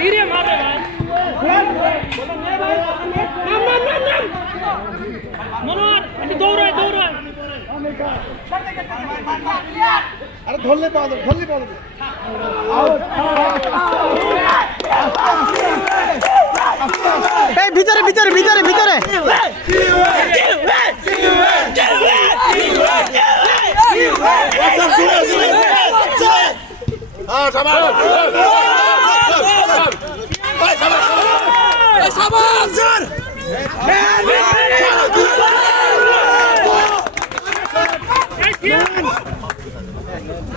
ধীরে মারে মনোহর একটু দৌড়ায় আরে ধরলে পাওয়া যাবে এই ভিতরে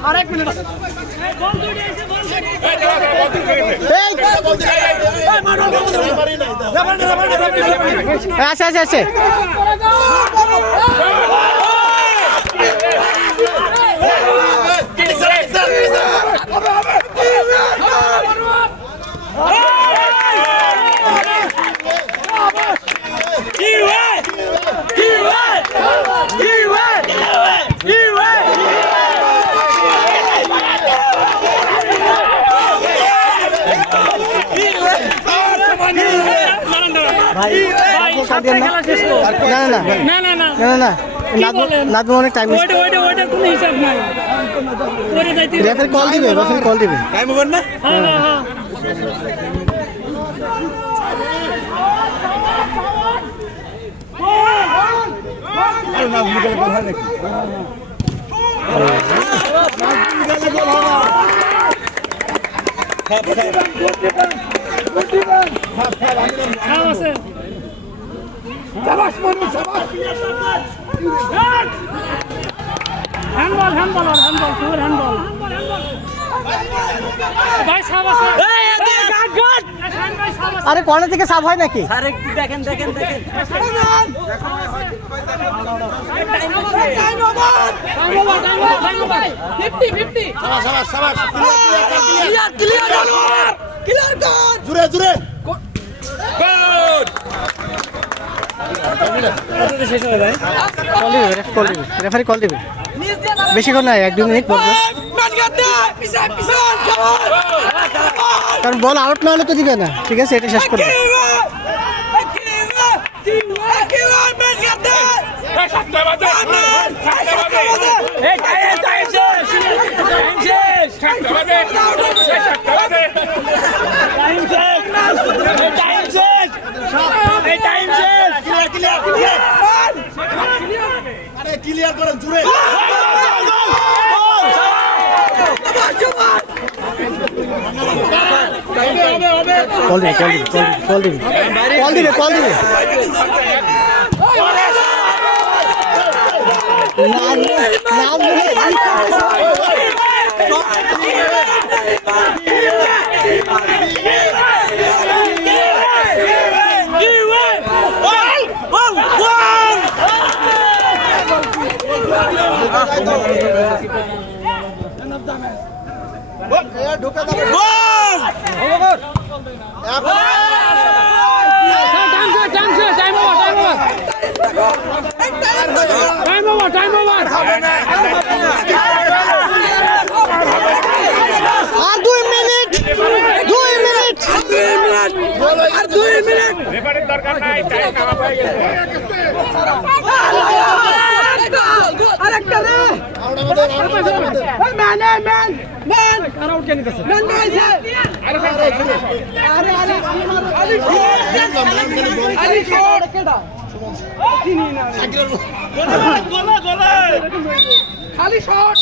আরেক মিনিট আছে আছে নাজমুল অনেক টাইম রেফারি কল দিবে টাইম ওভার না হ্যান্ডবল আরে কর্নার থেকে সাফ হয় নাকি দেখেন জুড়ে রেফারি কল দিবে বেশিক্ষণ নাই 1-2 মিনিট বলবো কারণ বল আউট না হলে তো দিবে না ঠিক আছে এটা শেষ করবে ক্লিয়ার করেন জুড়ে কল দিবে আর 2 মিনিট রেফারির দরকার নাই টাইম কামা হয়ে গেছে আরেকটা রে ম্যান কার আউট কেন দিতেছে ম্যান ভাইছে আরে আলি শট কেডা চিনি না গোলা খালি শট